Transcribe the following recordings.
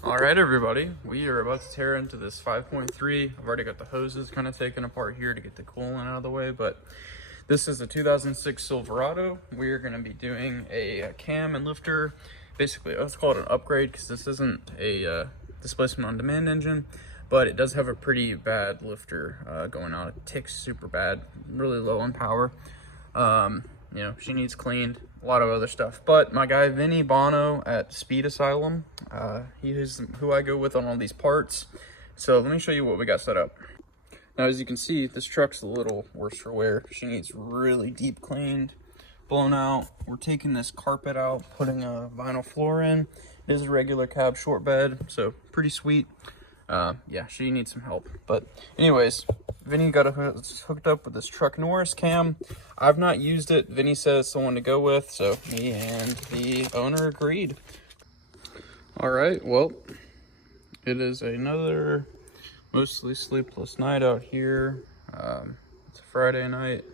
All right, everybody, we are about to tear into this 5.3. I've already got the hoses kind of taken apart here to get the coolant out of the way, but this is a 2006 Silverado. We are going to be doing a cam and lifter. Basically, let's call it an upgrade because this isn't a displacement on demand engine, but it does have a pretty bad lifter going on. It ticks super bad, really low on power. You know, she needs cleaned, a lot of other stuff. But my guy Vinny Bono at Speed Asylum, he is who I go with on all these parts. So let me show you what we got set up. Now, as you can see, this truck's a little worse for wear. She needs really deep cleaned, blown out. We're taking this carpet out, putting a vinyl floor in. It is a regular cab short bed, so pretty sweet. Yeah, she needs some help. But anyways, Vinny got hooked up with this truck Norris Cam. I've not used it. Vinny says someone to go with, so me and the owner agreed. All right, well, it is another mostly sleepless night out here. It's a Friday night.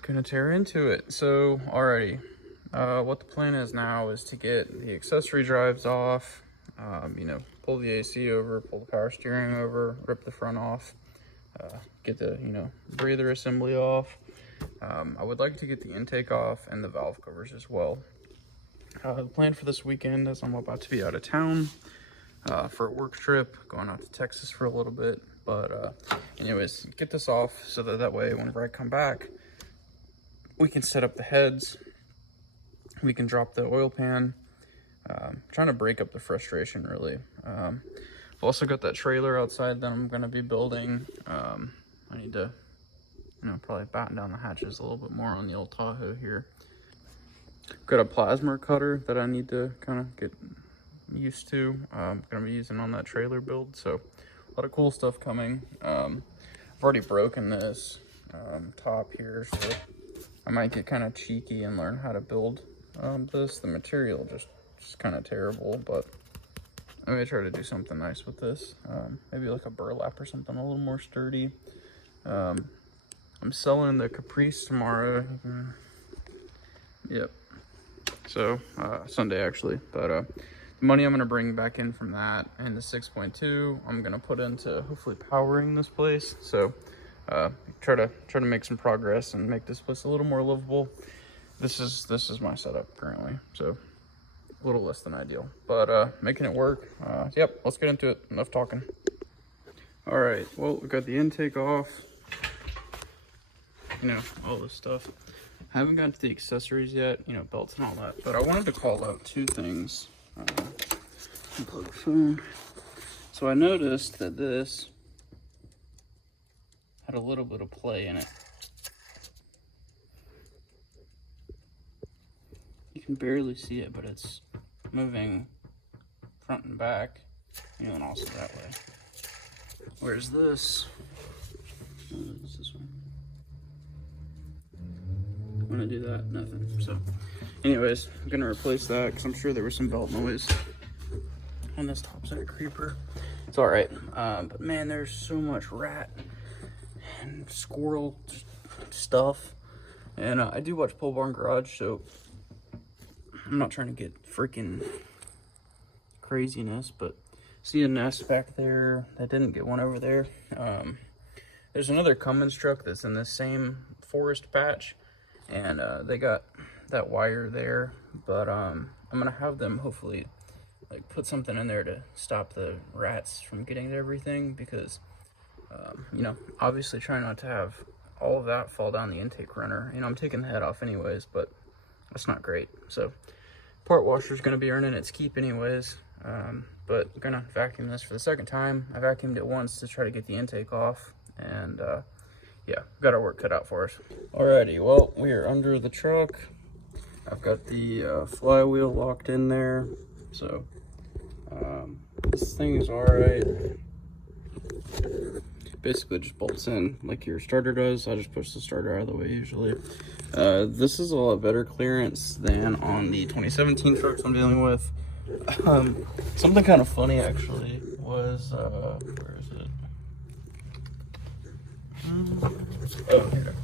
Gonna tear into it. So, alrighty. What the plan is now is to get the accessory drives off. You know, pull the AC over, pull the power steering over, rip the front off, get the, you know, breather assembly off. I would like to get the intake off and the valve covers as well. The plan for this weekend is I'm about to be out of town for a work trip, going out to Texas for a little bit. But anyways, get this off so that way whenever I come back, we can set up the heads, we can drop the oil pan. Trying to break up the frustration, really. I've also got that trailer outside that I'm going to be building. I need to, you know, probably batten down the hatches a little bit more on the old Tahoe here. Got a plasma cutter that I need to kind of get used to. I'm going to be using on that trailer build, so a lot of cool stuff coming. I've already broken this top here, so I might get kind of cheeky and learn how to build this. The material just kind of terrible, but I'm gonna try to do something nice with this. Maybe like a burlap or something a little more sturdy. I'm selling the Caprice tomorrow. Yep. So Sunday actually, but the money I'm gonna bring back in from that and the 6.2 I'm gonna put into hopefully powering this place. So try to make some progress and make this place a little more livable. This is my setup currently, so a little less than ideal, but making it work. Yep, let's get into it. Enough talking. All right, well, we got the intake off, you know, all this stuff. I haven't gotten to the accessories yet, you know, belts and all that, but I wanted to call out two things. Unplug the phone. So I noticed that this had a little bit of play in it. You can barely see it, but it's moving front and back, you know, and also that way. Whereas this one. When I do that, nothing. So anyways, I'm gonna replace that because I'm sure there was some belt noise on this topside creeper. It's all right, but man, there's so much rat and squirrel stuff. And I do watch Pole Barn Garage, so I'm not trying to get freaking craziness, but see a nest back there. That didn't get one over there. There's another Cummins truck that's in the same forest patch, and they got that wire there, but I'm gonna have them hopefully like put something in there to stop the rats from getting to everything, because you know, obviously trying not to have all of that fall down the intake runner. You know, I'm taking the head off anyways, but that's not great. So part washer is going to be earning its keep anyways, but I'm going to vacuum this for the second time. I vacuumed it once to try to get the intake off, and yeah, got our work cut out for us. Alrighty, well, we are under the truck. I've got the flywheel locked in there, so this thing is alright. Basically just bolts in like your starter does. I just push the starter out of the way usually. This is a lot better clearance than on the 2017 trucks I'm dealing with. Something kind of funny actually was, where is it? Oh, here.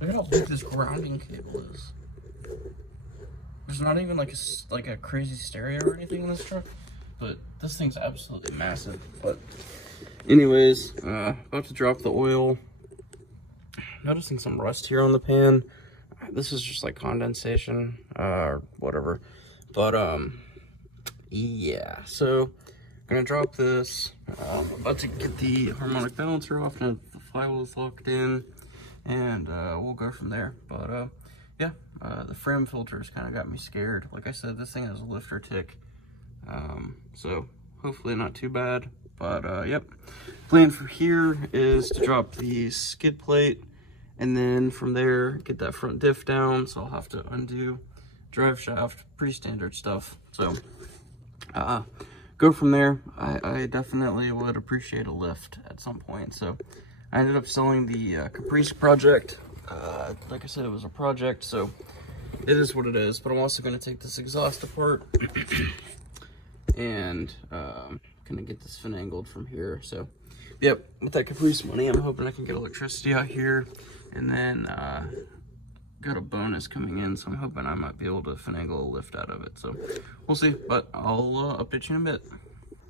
Look at how big this grounding cable is. There's not even like a crazy stereo or anything in this truck, but this thing's absolutely massive. But anyways, about to drop the oil. Noticing some rust here on the pan. This is just like condensation or whatever. But yeah, so gonna drop this. About to get the harmonic balancer off, and the flywheel is locked in, and we'll go from there. But yeah, the frame filters kind of got me scared. Like I said, this thing has a lifter tick, so hopefully not too bad. But yep, plan for here is to drop the skid plate, and then from there get that front diff down. So I'll have to undo drive shaft, pretty standard stuff. So go from there. I definitely would appreciate a lift at some point. So I ended up selling the Caprice project. Like I said, it was a project, so it is what it is. But I'm also going to take this exhaust apart and gonna get this finangled from here. So yep, with that Caprice money, I'm hoping I can get electricity out here, and then got a bonus coming in, so I'm hoping I might be able to finagle a lift out of it. So we'll see, but I'll update you in a bit.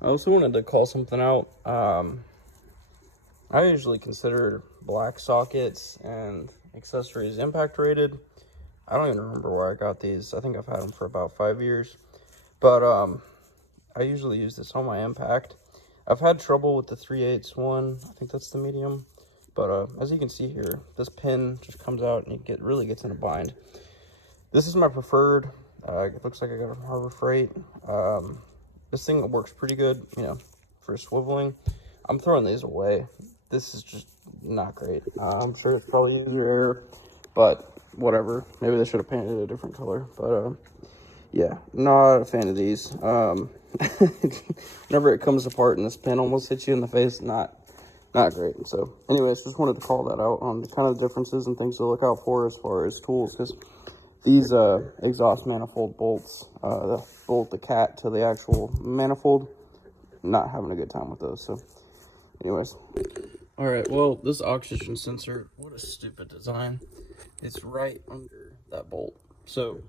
I also wanted to call something out. I usually consider black sockets and accessories impact rated. I don't even remember where I got these. I think I've had them for about 5 years, but I usually use this on my impact. I've had trouble with the 3/8 one. I think that's the medium. But as you can see here, this pin just comes out and it really gets in a bind. This is my preferred. It looks like I got it from Harbor Freight. This thing works pretty good, you know, for swiveling. I'm throwing these away. This is just not great. I'm sure it's probably easier, but whatever. Maybe they should have painted it a different color. But yeah, not a fan of these. Whenever it comes apart and this pin almost hits you in the face, not great. So anyways, just wanted to call that out on the kind of differences and things to look out for as far as tools, because these exhaust manifold bolts bolt the cat to the actual manifold, not having a good time with those. So anyways, all right, well, this oxygen sensor, what a stupid design. It's right under that bolt, so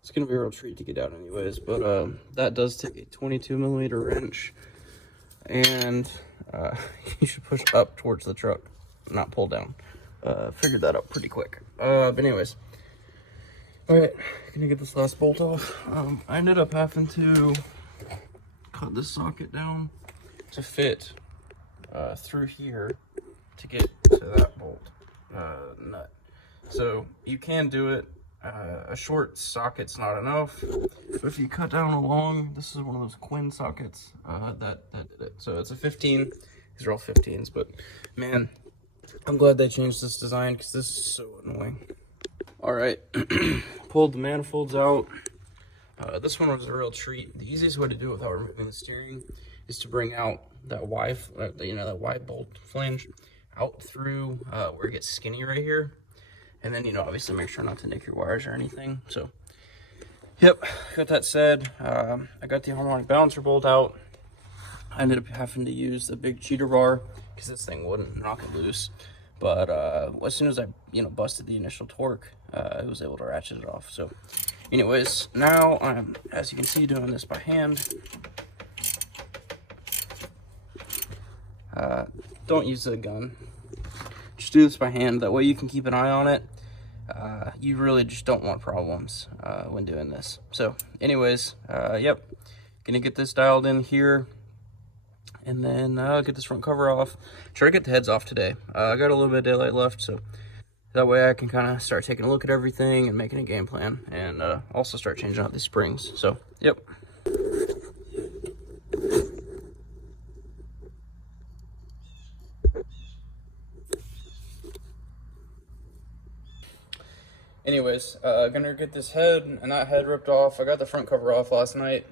it's gonna be a real treat to get out anyways. But that does take a 22mm wrench, and you should push up towards the truck, not pull down. Figured that out pretty quick. But anyways, all right, gonna get this last bolt off. I ended up having to cut this socket down to fit through here to get to that bolt nut. So you can do it. A short socket's not enough, but if you cut down along, this is one of those Quinn sockets that did it. So it's a 15. These are all 15s, but man, I'm glad they changed this design, because this is so annoying. All right, pulled the manifolds out. This one was a real treat. The easiest way to do it without removing the steering is to bring out that that wide bolt flange out through where it gets skinny right here. And then, obviously make sure not to nick your wires or anything. So, yep, got that said. I got the harmonic balancer bolt out. I ended up having to use the big cheater bar because this thing wouldn't knock it loose. But as soon as I, busted the initial torque, I was able to ratchet it off. So, anyways, now I'm, as you can see, doing this by hand. Don't use the gun. Just do this by hand. That way you can keep an eye on it. You really just don't want problems when doing this. So anyways, yep, gonna get this dialed in here, and then get this front cover off. Try to get the heads off today. I got a little bit of daylight left, so that way I can kind of start taking a look at everything and making a game plan, and also start changing out these springs. So yep. Anyways, gonna get this head and that head ripped off. I got the front cover off last night.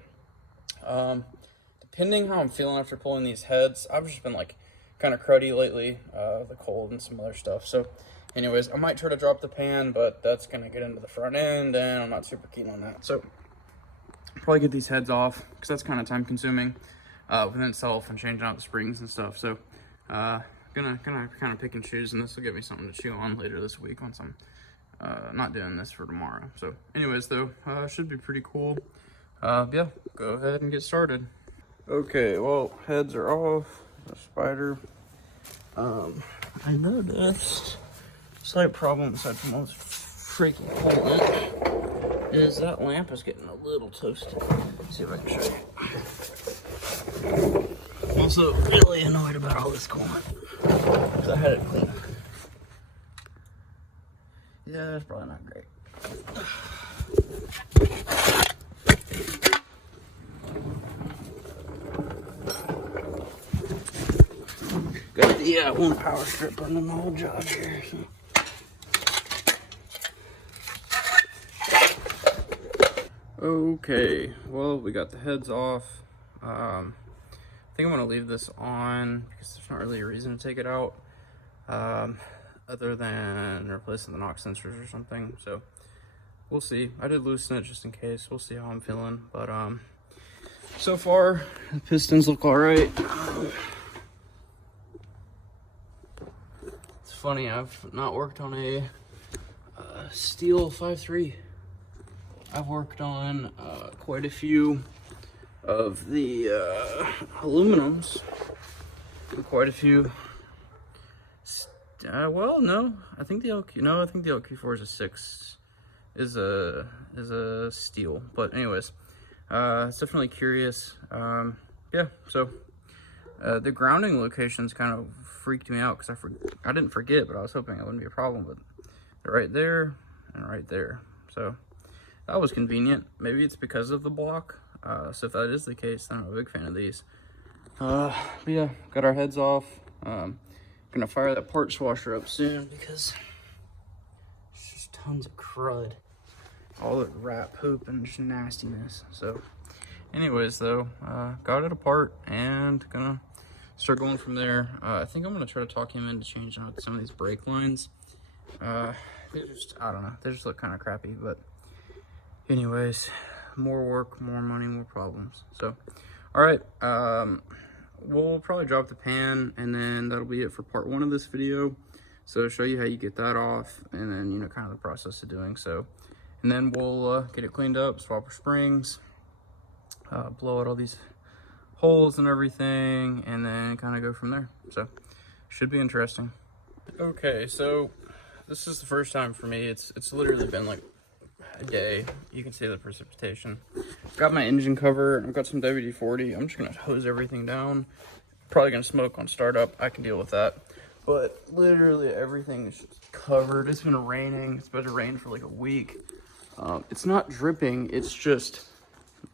Depending how I'm feeling after pulling these heads, I've just been like kind of cruddy lately, the cold and some other stuff. So anyways, I might try to drop the pan, but that's gonna get into the front end, and I'm not super keen on that. So probably get these heads off, because that's kind of time consuming within itself, and changing out the springs and stuff. So gonna kind of pick and choose, and this will give me something to chew on later this week once I'm not doing this for tomorrow. So anyways though, should be pretty cool. Yeah, go ahead and get started. Okay, well, heads are off. The spider. I noticed slight problem aside from all this freaking coolant is that lamp is getting a little toasted. Let's see if I can show you. I'm also really annoyed about all this coolant because I had it clean. Yeah, that's probably not great. Got the one power strip running the whole job here. So. Okay, well, we got the heads off. I think I'm gonna leave this on because there's not really a reason to take it out, other than replacing the knock sensors or something. So we'll see. I did loosen it just in case. We'll see how I'm feeling. But so far the pistons look all right. It's funny, I've not worked on a steel 5.3. I've worked on quite a few of the aluminums, quite a few. Well, no, I think the LQ4 is a 6, is a steel. But anyways, it's definitely curious. Yeah, so the grounding locations kind of freaked me out because I didn't forget, but I was hoping it wouldn't be a problem. But they're right there and right there, so that was convenient. Maybe it's because of the block. So if that is the case, then I'm a big fan of these. But yeah, got our heads off. Gonna fire that parts washer up soon because it's just tons of crud. All the rat poop and just nastiness. So anyways though, got it apart and gonna start going from there. I think I'm gonna try to talk him into changing out some of these brake lines. They just, I don't know, they just look kind of crappy, but anyways, more work, more money, more problems. So, all right, we'll probably drop the pan, and then that'll be it for part 1 of this video. So show you how you get that off, and then, you know, kind of the process of doing so. And then we'll get it cleaned up, swap our springs, blow out all these holes and everything, and then kind of go from there. So, should be interesting. Okay, so this is the first time for me. It's literally been like a day. You can see the precipitation. Got my engine cover. I've got some WD-40. I'm just gonna hose everything down. Probably gonna smoke on startup. I can deal with that. But literally everything is just covered. It's been raining. It's supposed to rain for like a week. It's not dripping. It's just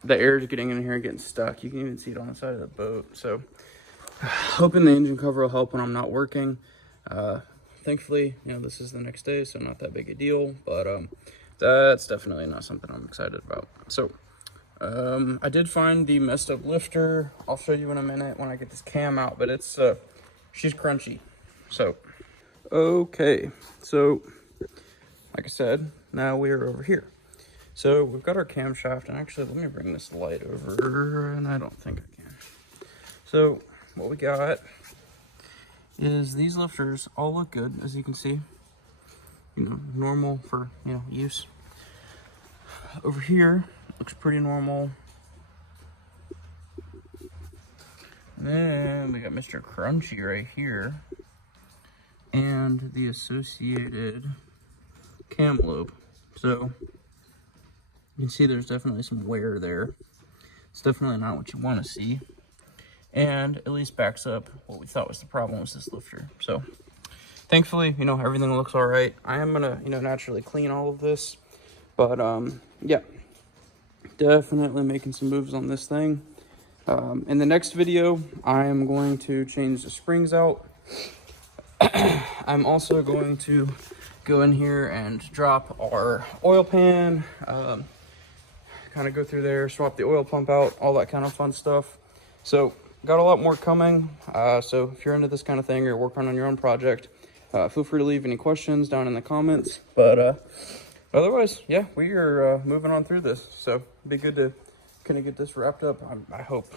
the air is getting in here and getting stuck. You can even see it on the side of the boat. So hoping the engine cover will help when I'm not working. Thankfully, you know, this is the next day, so not that big a deal. But that's definitely not something I'm excited about. So I did find the messed up lifter. I'll show you in a minute when I get this cam out, but it's she's crunchy. So okay, so like I said, now we are over here. So we've got our camshaft, and actually let me bring this light over, and I don't think I can. So what we got is these lifters all look good, as you can see. You know, normal for, you know, use. Over here looks pretty normal. And then we got Mr. Crunchy right here, and the associated cam lobe. So you can see there's definitely some wear there. It's definitely not what you want to see, and at least backs up what we thought was the problem with this lifter. So thankfully, you know, everything looks all right. I am gonna, you know, naturally clean all of this, but yeah, definitely making some moves on this thing. In the next video, I am going to change the springs out. I'm also going to go in here and drop our oil pan, kind of go through there, swap the oil pump out, all that kind of fun stuff. So got a lot more coming. So if you're into this kind of thing or working on your own project, feel free to leave any questions down in the comments. But otherwise, yeah, we are moving on through this. So it'd be good to kind of get this wrapped up, I hope,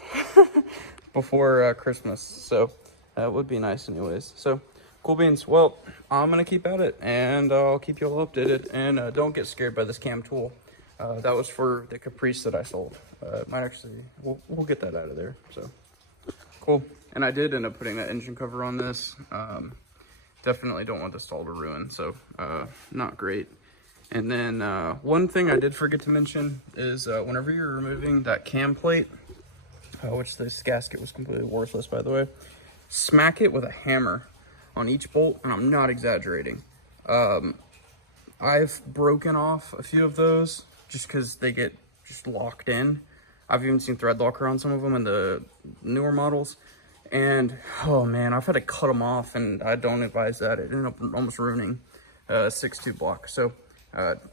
before Christmas. So that would be nice anyways. So Cool beans. Well, I'm gonna keep at it, and I'll keep you all updated. And don't get scared by this cam tool. That was for the Caprice that I sold. Might actually, we'll get that out of there. So cool. And I did end up putting that engine cover on this. Definitely don't want the stall to ruin. So not great. And then one thing I did forget to mention is whenever you're removing that cam plate, which this gasket was completely worthless, by the way, smack it with a hammer on each bolt, and I'm not exaggerating. I've broken off a few of those just because they get just locked in. I've even seen thread locker on some of them in the newer models, and oh man, I've had to cut them off, and I don't advise that. It ended up almost ruining a 6.2 block. So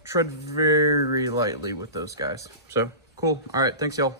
tread very lightly with those guys. So cool. All right, thanks y'all.